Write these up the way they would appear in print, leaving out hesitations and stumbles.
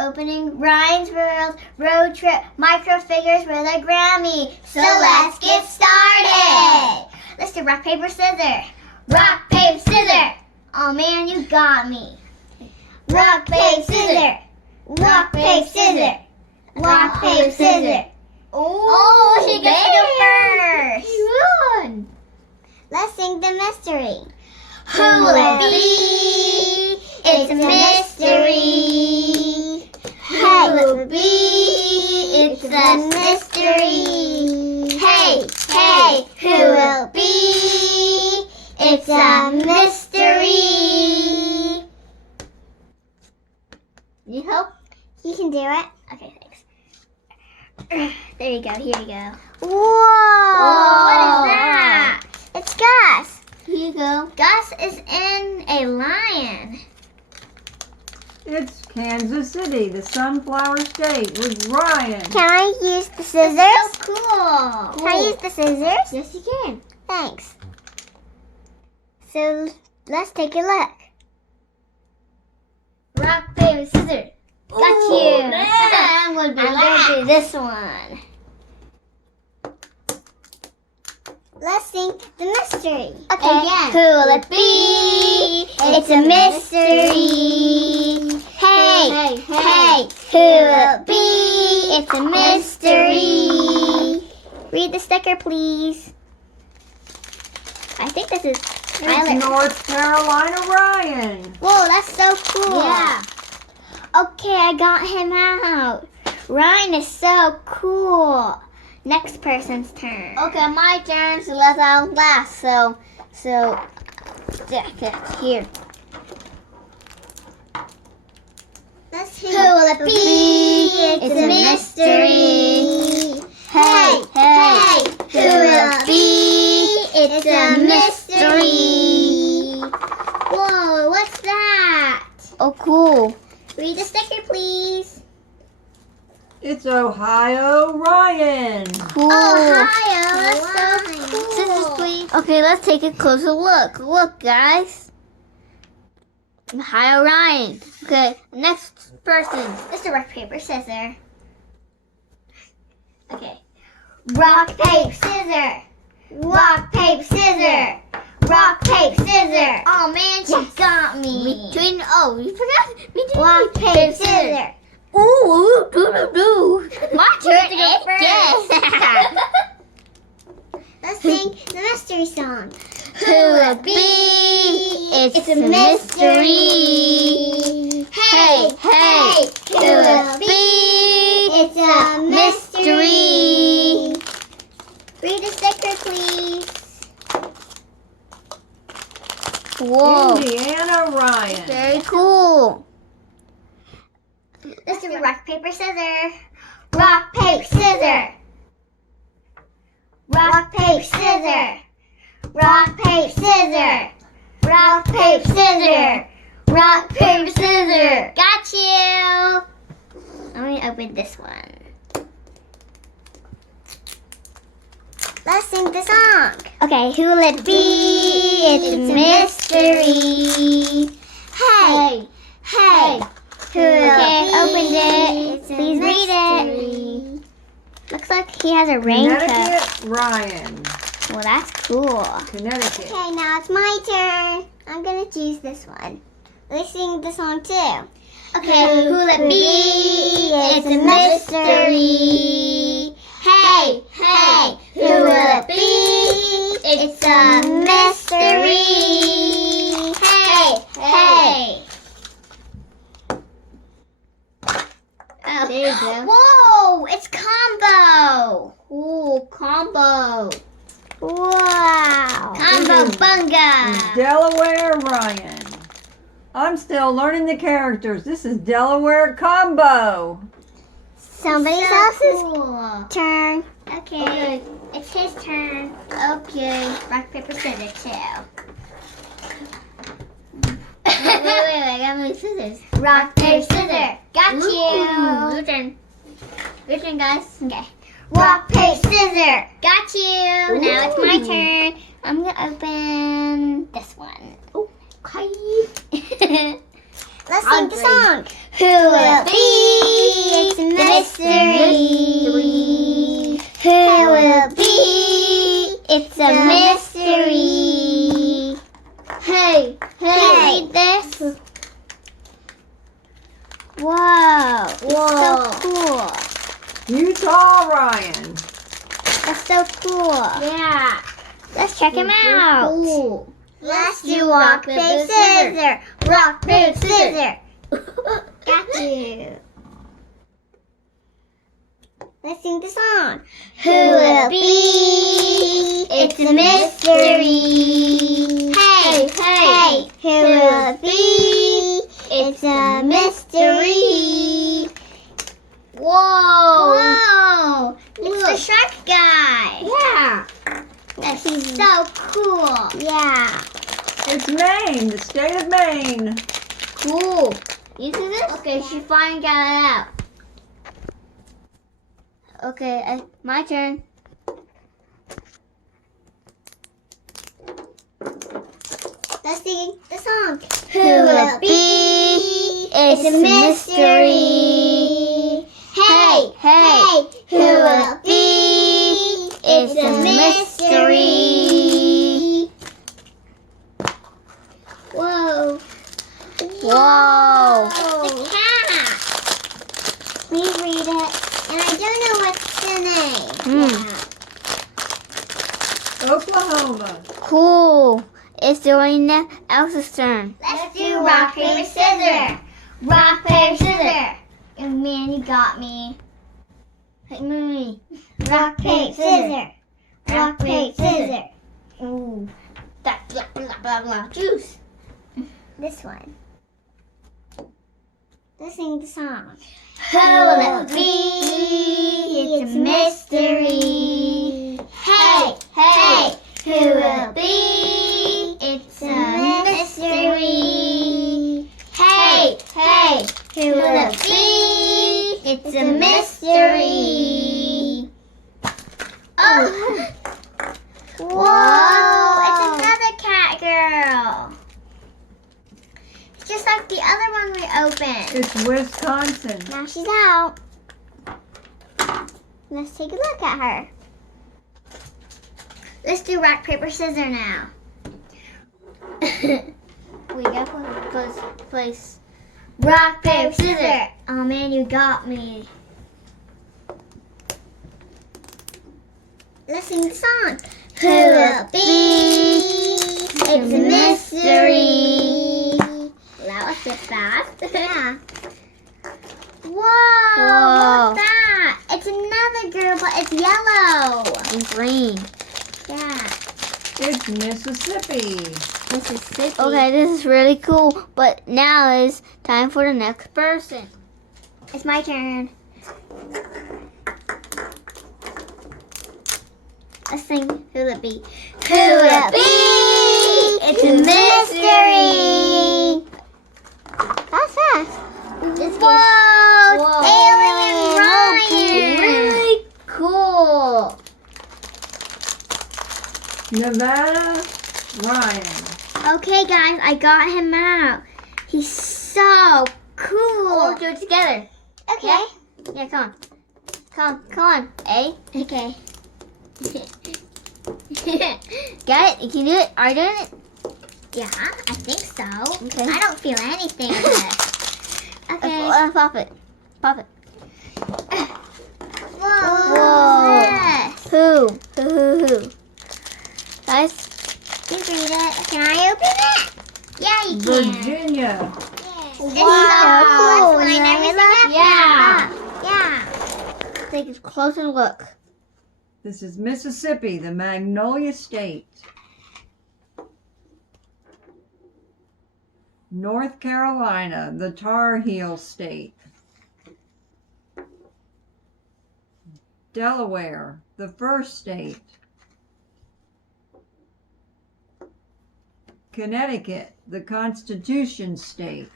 opening Ryan's World Road Trip Micro Figures with a Grammy. So let's get started. Let's do rock, paper, scissors. Rock, paper, scissors. Oh man, you got me. Rock, paper, scissors. Rock, paper, scissors. Rock, paper, scissors. Oh, she gets to go first. She won. Let's sing the mystery. Who will it be? It's a mystery. Who will it be? It's a mystery. Hey, hey, who will it be? It's a mystery. You help? You can do it. Okay, thanks. There you go. Here you go. Whoa! What is that? It's Gus. Here you go. Gus is in a lion. It's Kansas City, the Sunflower State, with Ryan. Can I use the scissors? That's so cool. Can I use the scissors? Yes, you can. Thanks. So let's take a look. Rock, paper, scissors. Got you. I'm going to do this one. Let's sing the mystery. Okay. Again. Who will it be? It's a mystery. Hey, hey, hey. Who will it be? It's a mystery. Read the sticker, please. I think this is It's North Carolina Ryan. Whoa, that's so cool. Yeah. Okay, I got him out. Ryan is so cool. Next person's turn. Okay, my turn. So let's out last. So here. Let's who will it be? It's a mystery. Hey, hey, who will it be? It's a mystery. Whoa, what's that? Oh, cool. Read the sticker, please. It's Ohio Ryan. Cool. Ohio, that's so cool. Scissors, please. Okay, let's take a closer look. Look, guys. Ohio Ryan. Okay, next person. It's the rock, paper, scissors. Okay. Rock, paper, scissors. Rock, paper, scissors. Rock, paper, scissors. Oh man, she got me. You forgot. Rock, paper, scissors. Ooh, do. My turn to go first. Let's sing the mystery song. Who will it be? It's a mystery. Hey, hey, who will it be? It's a mystery. Read the sticker, please. Whoa. Indiana Ryan. Very cool. Let's do rock, paper, scissors. Rock, paper, scissors. Rock, paper, scissors. Rock, paper, scissors. Rock, paper, scissors. Rock, paper, scissors. Got you. Let me open this one. Let's sing the song. Okay, who will it be? It's a mystery. Hey, hey. Who opened it. Please read it. Looks like he has a raincoat. Connecticut Ryan. Well, that's cool. Connecticut. Okay, now it's my turn. I'm going to choose this one. Let's sing the song too. Okay, who will it be? It's a mystery. Hey, hey, who will it be? It's a mystery. Hey, hey. Oh. There you go. Whoa, it's combo. Ooh, combo. Wow. Combo bunga. Delaware Ryan. I'm still learning the characters. This is Delaware Combo. Somebody else's turn. Okay. It's his turn. Okay. Rock, paper, scissors too. wait, I got my scissors. Rock, paper, scissors. Got you. Your turn. Your turn, guys. Okay. Rock, paper, scissors. Got you. Ooh. Now it's my turn. I'm going to open this one. Oh, okay. Let's sing the song. Who will it be? Hey, read this. Whoa, it's so cool. Utah, Ryan. That's so cool. Yeah. Let's check him out. Cool. Let's do rock, paper, scissors. Rock, paper, scissors. Got you. Let's sing the song. Who will it be? It's a mystery. Hey, hey, who will it be? It's a mystery. Whoa. Whoa. It's the shark guy. Yeah. That's so cool. Yeah. It's Maine, the state of Maine. Cool. You see this? Okay, she finally got it out. Okay, my turn. Let's sing the song. Who will it be? It's a mystery. Hey, hey, who will it be? It's a mystery. Whoa. Whoa. The cat. Please read it. And I don't know what's the name. Yeah. Oklahoma. Cool. It's doing Elsa's turn. Let's do rock, paper, scissors. Rock, paper, scissors. And man, you got me. Hey, me. Rock, paper, scissors. Rock, paper, scissors. Ooh. That blah, blah, blah, blah. Juice. This one. Let's sing the song. Who will it be? It's a mystery. Hey, hey, who will it be? It's a mystery. Hey, hey, who will it be? It's a mystery. Oh. Whoa, it's another cat girl. It's just like the other one we opened. It's Wisconsin. Now she's out. Let's take a look at her. Let's do rock, paper, scissors now. We got place. Rock, paper, scissors. Oh man, you got me. Let's sing the song. Who will it be? It's a mystery. That was so fast. Yeah. Whoa, what's that? It's another girl, but it's yellow. And green. Yeah. It's Mississippi. Mississippi. Okay, this is really cool, but now it's time for the next person. It's my turn. Let's sing Who Will It Be? Who will it be? It's a mystery. That's fast. Whoa! Alien Ryan! Really cool. Nevada, Ryan. Okay, guys, I got him out. He's so cool. We'll do it together. Okay. Yeah, come on. Come on. A. Okay. Got it? You can do it? Are you doing it? Yeah, I think so. Okay. I don't feel anything of this. Okay. Pop it. Pop it. Whoa. Who? Guys, you read it. Can I open it? Yeah, you can. Virginia. Wow. When I never seen it? Yeah. Take a closer look. This is Mississippi, the Magnolia State. North Carolina, the Tar Heel State. Delaware, the First State. Connecticut, the Constitution State.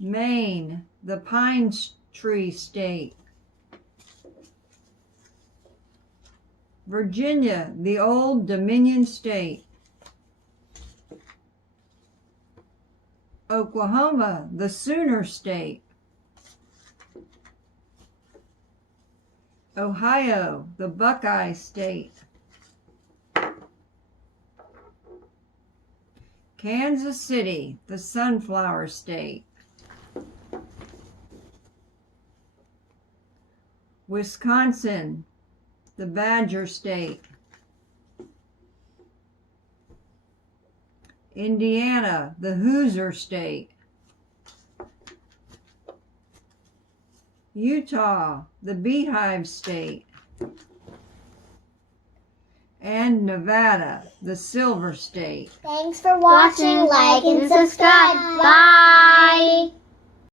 Maine, the Pine Tree State. Virginia, the Old Dominion State. Oklahoma, the Sooner State. Ohio, the Buckeye State. Kansas City, the sunflower state. Wisconsin, the badger state. Indiana, the Hoosier state. Utah, the beehive state. And Nevada, the silver state. Thanks for watching. Like and subscribe. Bye.